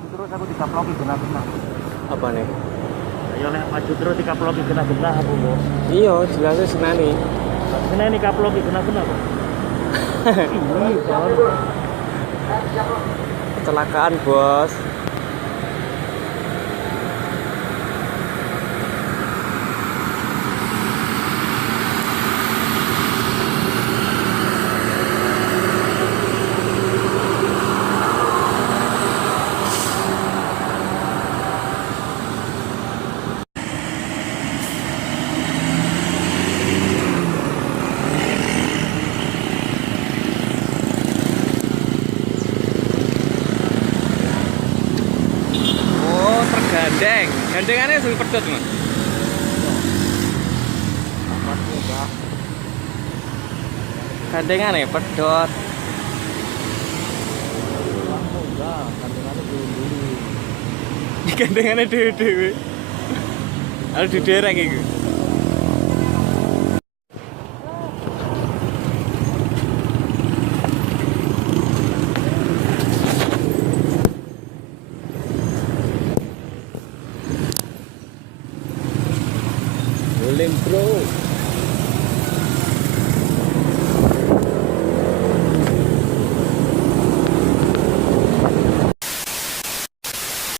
maju terus aku dikaploki genah-genah. Apa nih? Ya nek maju terus dikaploki genah-genah aku kok. Iya, jelasnya senani. Ini dikaploki genah-genah kok. Ini Bos. Kecelakaan, Bos. Oh, tergandeng. Gandengannya sing pedot, Mas. Gandengannya pedot. Gandengannya dhewe-dhewe. Harus diderek iku. Boleh, Bro.